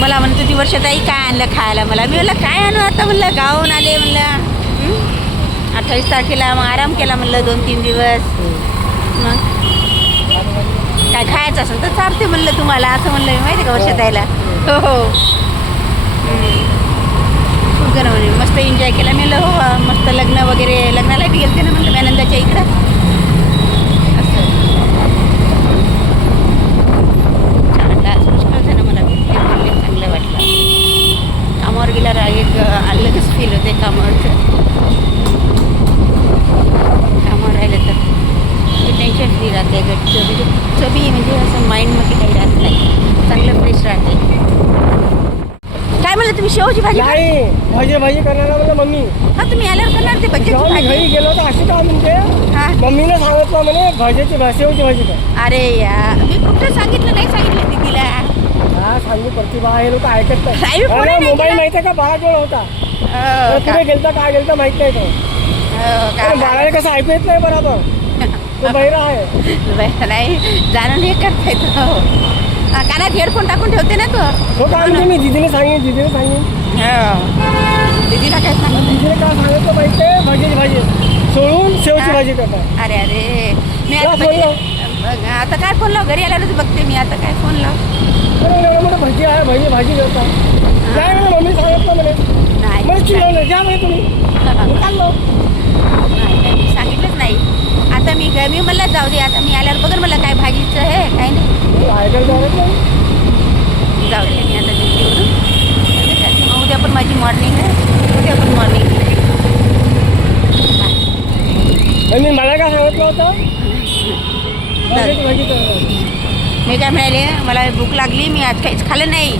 मला म्हणतो ती वर्षाताई काय आणलं खायला? मला. मी म्हणलं काय आणू आता? म्हणलं गावून आले. म्हणलं अठ्ठावीस तारखेला मग आराम केला म्हणलं दोन तीन दिवस. मग? काय खायचं असेल तर चालते म्हणलं तुम्हाला असं म्हणलं मी माहिती आहे का वर्षाताईला? हो हो. खूप जण म्हणे मस्त एन्जॉय केला. मी म्हणलं हो मस्त लग्न वगैरे लग्नाला बी गेलते ना म्हणलं. राहते गच्च म्हणजे म्हणजे असं माइंडमध्ये काही राहत नाही. चांगलं फ्रेश राहते. काय म्हणलं तुम्ही? शेवची भाजी का? नाही भाजी भाजी करणार म्हणलं मम्मी. हा तुम्ही आल्यावर करणार ते जेव्हा मी घरी भाजी गेलो तर अशी काय म्हणते? हा. मम्मीने सांगितलं म्हणे भाजीची भाजी शेवची भाजी कर. अरे यार मी कुठं सांगितलं? नाही सांगितलं दीदीला हा सांगू प्रतिभा हे लोक ऐकत नाही, नाही कोणी अरे नाही मोबाईल केलं. माहिती आहे का बाळाजवळ होता? हो तर का? कुठे गेलता काय गेलता माहीत नाही तो. हो का? बाळाला कसं ऐकू येत नाही बरोबर नाही जाणून हे करता येतं. हो. हा, कानात हेडफोन टाकून ठेवते ना तो? हो मी दिदीने सांगेन दिदीने सांगेन. दीदीला काय सांगत दिदीने काय सांगितलं माहिती आहे भाजीची भाजी. सोडून शेवची भाजी करतात अरे अरे. मी आता म्हणजे आता काय फोन लाव? घरी आल्यावरच बघते मी आता काय फोन लाव? अरे एवढं मोठं भाजी आहे भाजी भाजी करतात काय म्हणे मम्मी सांगितलं म्हणे. नाही. चिडवलं जा म्हणे तुम्ही मी चाललो नाही, नाही, मी सांगितलंच नाही आता मी घ- मी म्हणलं जाऊ दे आता मी आल्यावर बघ मला काय भाजीचं आहे काय नाही. जाऊ दे मी आता मग उद्या पण माझी मॉर्निंग आहे. उद्या पण मॉर्निंग मी मला काय सांगितलं होतं मी काय म्हणाले मला भूक लागली मी आज काहीच खाल्लं नाही.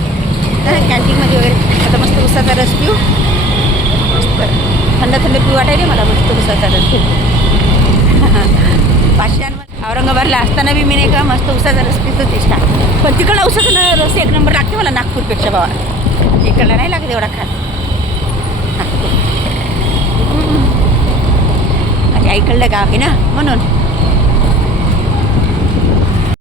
कॅन्टीनमध्ये वगैरे आता मस्त उसाचा रस पिऊ. मस्त. थंड थंड पिऊ वाटायले मला मस्त उसाचा रस पिऊ. भरला असताना बी मी नाही का मस्त उसाचा रस पितो चेष्टा पण तिकडला उसाचा रस एक नंबर लागते मला नागपूरपेक्षा बाबा. इकडला नाही लागत एवढा खात नागपूर. हम्म. गाव आहे ना म्हणून.